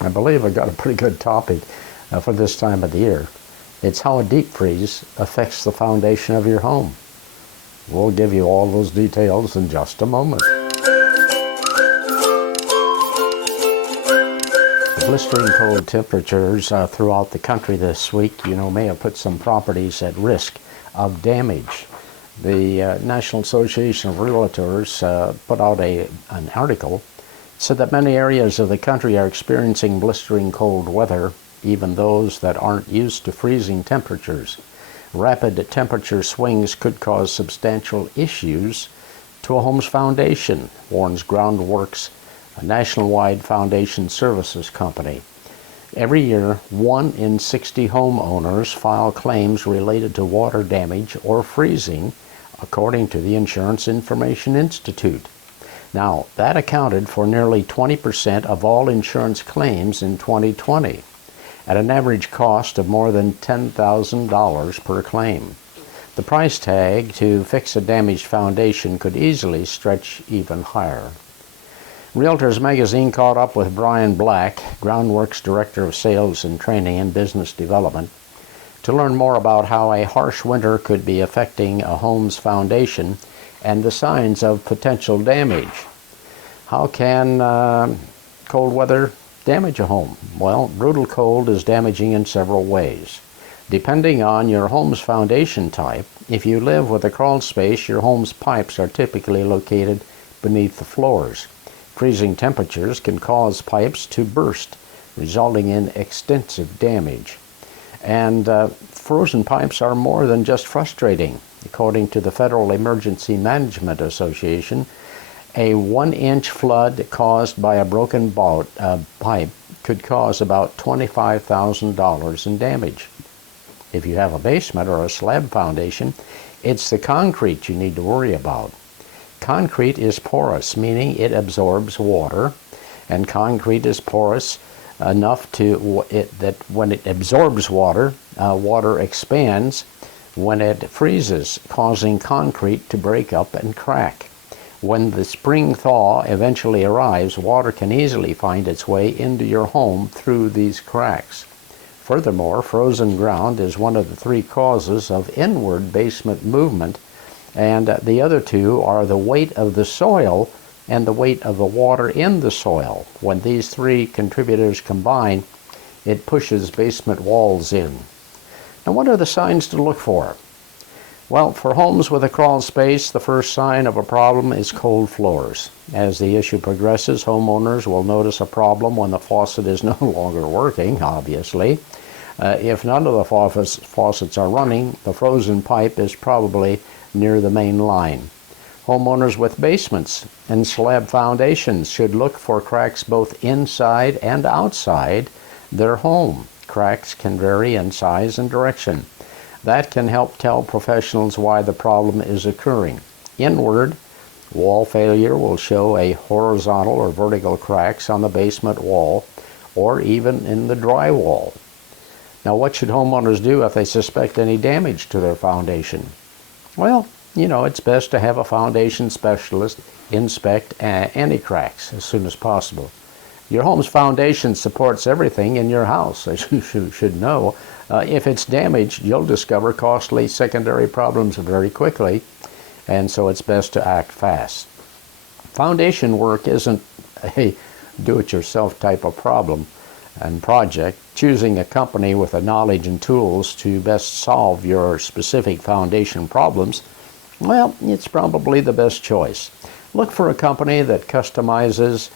I believe I got a pretty good topic for this time of the year. It's how a deep freeze affects the foundation of your home. We'll give you all those details in just a moment. The blistering cold temperatures throughout the country this week, may have put some properties at risk of damage. The National Association of Realtors put out an article. Said that many areas of the country are experiencing blistering cold weather, even those that aren't used to freezing temperatures. Rapid temperature swings could cause substantial issues to a home's foundation, warns Groundworks, a nationwide foundation services company. Every year, 1 in 60 homeowners file claims related to water damage or freezing, according to the Insurance Information Institute. Now, that accounted for nearly 20% of all insurance claims in 2020, at an average cost of more than $10,000 per claim. The price tag to fix a damaged foundation could easily stretch even higher. Realtors Magazine caught up with Brian Black, Groundworks Director of Sales and Training and Business Development, to learn more about how a harsh winter could be affecting a home's foundation and the signs of potential damage. How can cold weather damage a home? Well, brutal cold is damaging in several ways. Depending on your home's foundation type, if you live with a crawl space, your home's pipes are typically located beneath the floors. Freezing temperatures can cause pipes to burst, resulting in extensive damage. And frozen pipes are more than just frustrating. According to the Federal Emergency Management Association, a 1-inch flood caused by a broken pipe could cause about $25,000 in damage. If you have a basement or a slab foundation, it's the concrete you need to worry about. Concrete is porous, meaning it absorbs water, and concrete is porous enough that when it absorbs water, water expands when it freezes, causing concrete to break up and crack. When the spring thaw eventually arrives, water can easily find its way into your home through these cracks. Furthermore, frozen ground is one of the 3 causes of inward basement movement, and the other 2 are the weight of the soil and the weight of the water in the soil. When these 3 contributors combine, it pushes basement walls in. Now, what are the signs to look for? Well, for homes with a crawl space, the first sign of a problem is cold floors. As the issue progresses, homeowners will notice a problem when the faucet is no longer working, obviously. If none of the faucets are running, the frozen pipe is probably near the main line. Homeowners with basements and slab foundations should look for cracks both inside and outside their home. Cracks can vary in size and direction. That can help tell professionals why the problem is occurring. Inward, wall failure will show a horizontal or vertical cracks on the basement wall or even in the drywall. Now, what should homeowners do if they suspect any damage to their foundation? Well, it's best to have a foundation specialist inspect any cracks as soon as possible. Your home's foundation supports everything in your house, as you should know. If it's damaged, you'll discover costly secondary problems very quickly, and so it's best to act fast. Foundation work isn't a do-it-yourself type of problem and project. Choosing a company with the knowledge and tools to best solve your specific foundation problems, well, it's probably the best choice. Look for a company that customizes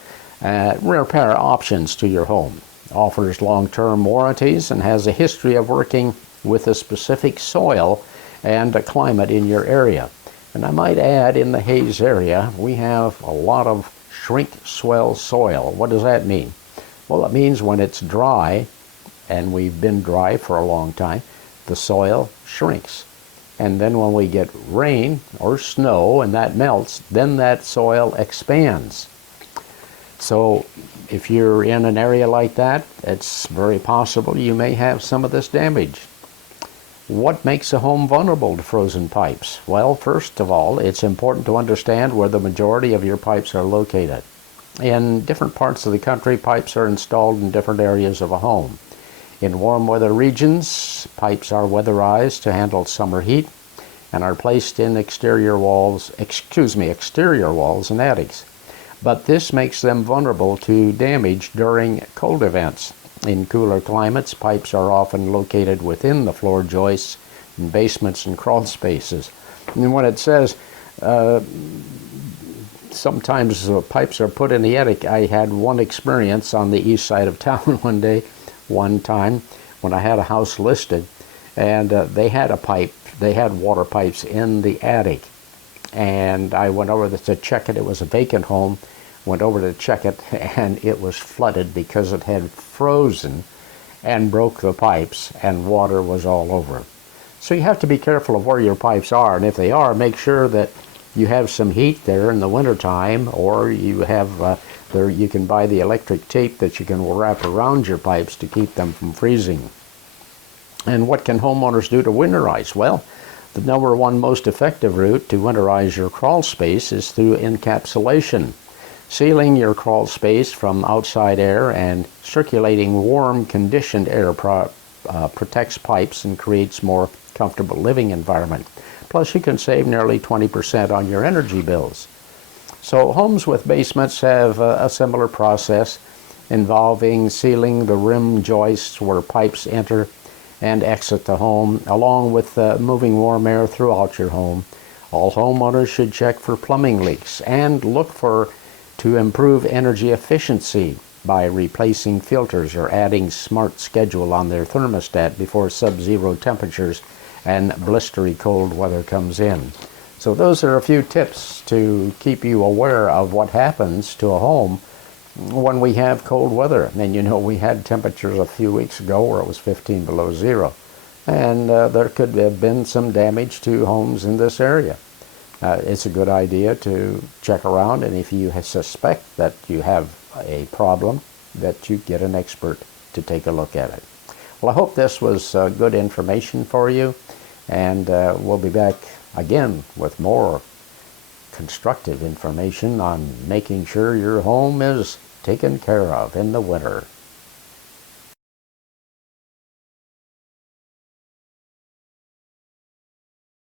repair options to your home, offers long-term warranties, and has a history of working with a specific soil and a climate in your area. And I might add, in the Hayes area, we have a lot of shrink-swell soil. What does that mean? Well, it means when it's dry, and we've been dry for a long time, the soil shrinks. And then when we get rain or snow and that melts, then that soil expands. So if you're in an area like that, it's very possible you may have some of this damage. What makes a home vulnerable to frozen pipes? Well, first of all, it's important to understand where the majority of your pipes are located. In different parts of the country, pipes are installed in different areas of a home. In warm weather regions, pipes are weatherized to handle summer heat and are placed in exterior walls and attics. But this makes them vulnerable to damage during cold events. In cooler climates, pipes are often located within the floor joists in basements and crawl spaces. And when it says sometimes pipes are put in the attic, I had one experience on the east side of town one time when I had a house listed, and they had water pipes in the attic. And I went over to check it. It was a vacant home. Went over to check it, and it was flooded because it had frozen and broke the pipes, and water was all over. So you have to be careful of where your pipes are, and if they are, make sure that you have some heat there in the wintertime, or you have you can buy the electric tape that you can wrap around your pipes to keep them from freezing. And what can homeowners do to winterize? Well, the number one most effective route to winterize your crawl space is through encapsulation. Sealing your crawl space from outside air and circulating warm, conditioned air protects pipes and creates more comfortable living environment. Plus, you can save nearly 20% on your energy bills. So homes with basements have a similar process involving sealing the rim joists where pipes enter and exit the home, along with moving warm air throughout your home. All homeowners should check for plumbing leaks and look to improve energy efficiency by replacing filters or adding smart schedule on their thermostat before sub-zero temperatures and blistery cold weather comes in. So those are a few tips to keep you aware of what happens to a home when we have cold weather. And you know, we had temperatures a few weeks ago where it was 15 below zero. And there could have been some damage to homes in this area. It's a good idea to check around, and if you suspect that you have a problem, that you get an expert to take a look at it. Well, I hope this was good information for you, and we'll be back again with more constructive information on making sure your home is taken care of in the winter.